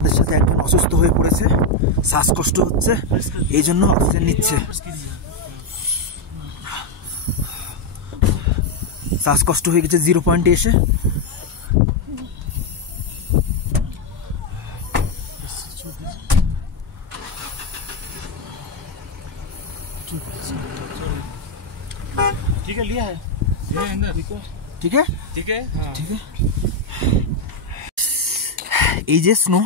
আমাদের সাথে একজন অসুস্থ হয়ে পড়েছে, শ্বাসকষ্ট হচ্ছে, এই জন্য অক্সিজেন নিচ্ছে। শ্বাসকষ্ট হয়ে গেছে 0 পয়েন্টে এসে। ठीक है, लिया है ठीक है ठीक है ठीक है। এই যে স্নো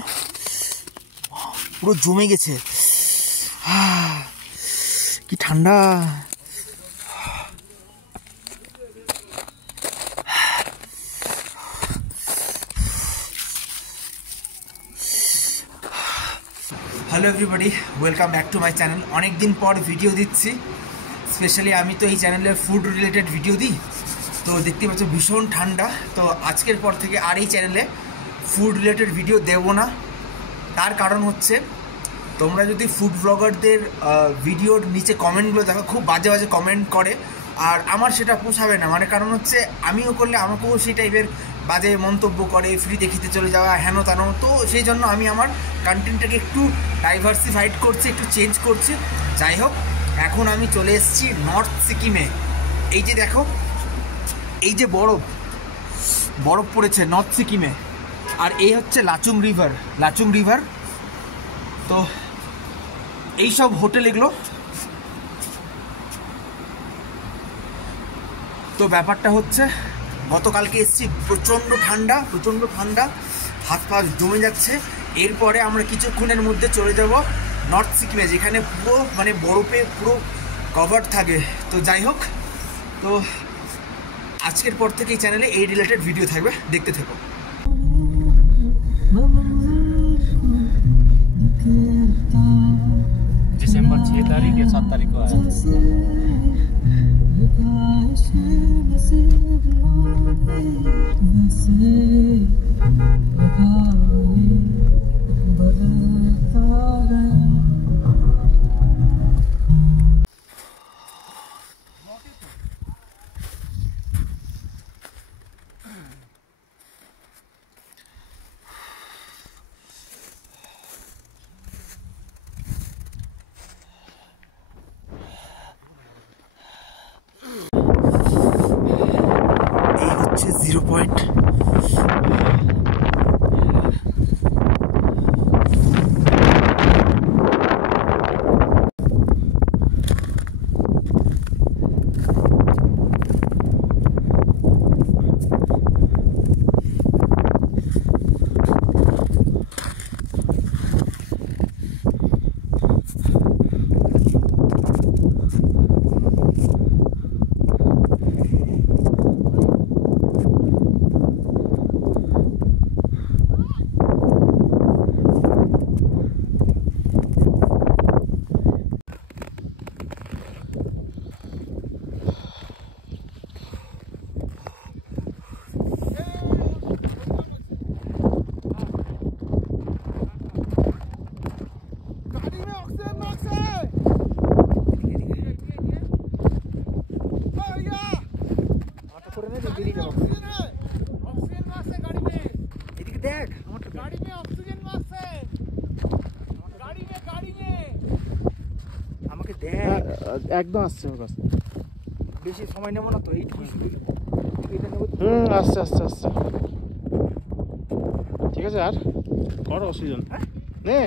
পুরো জমে গেছে, কি ঠান্ডা। Hello everybody, welcome back to my channel. অনেক দিন পর ভিডিও দিচ্ছি। স্পেশালি আমি তো এই চ্যানেলে ফুড রিলেটেড ভিডিও দিই, তো দেখতে পাচ্ছ ভীষণ ঠান্ডা। তো আজকের পর থেকে আর এই চ্যানেলে ফুড রিলেটেড ভিডিও দেবো না। তার কারণ হচ্ছে, তোমরা যদি ফুড ব্লগারদের ভিডিওর নিচে কমেন্টগুলো দেখো, খুব বাজে বাজে কমেন্ট করে, আর আমার সেটা পোষাবে না। মানে কারণ হচ্ছে, আমিও করলে আমাকেও সেই টাইপের বাজে মন্তব্য করে, ফ্রিতে খেতে চলে যাওয়া, হেন তেন। তো সেই জন্য আমি আমার কন্টেন্টটাকে একটু ডাইভার্সিফাইড করছি, একটু চেঞ্জ করছি। যাই হোক, এখন আমি চলে এসেছি নর্থ সিকিমে। এই যে দেখো, এই যে বরফ পড়েছে নর্থ সিকিমে, আর এই হচ্ছে লাচুং রিভার। তো এইসব হোটেল এগুলো। তো ব্যাপারটা হচ্ছে, গতকালকে এসেছি, প্রচণ্ড ঠান্ডা, হাত পা জমে যাচ্ছে। এরপরে আমরা কিছুক্ষণের মধ্যে চলে যাব নর্থ সিকিমে, যেখানে পুরো মানে বরফে পুরো কভার থাকে। তো যাই হোক, তো আজকের পর থেকে এই চ্যানেলে এই রিলেটেড ভিডিও থাকবে, দেখতে থেকো। दिसंबर 6 तारीख या 7 तारीख को आया। এই হচ্ছে 0 পয়েন্ট। একদম আসছে ওর কাছে, বেশি সময় নেব না তো, এইটুকু শুধু আস্তে ঠিক আছে। আর কর অক্সিজেন নে।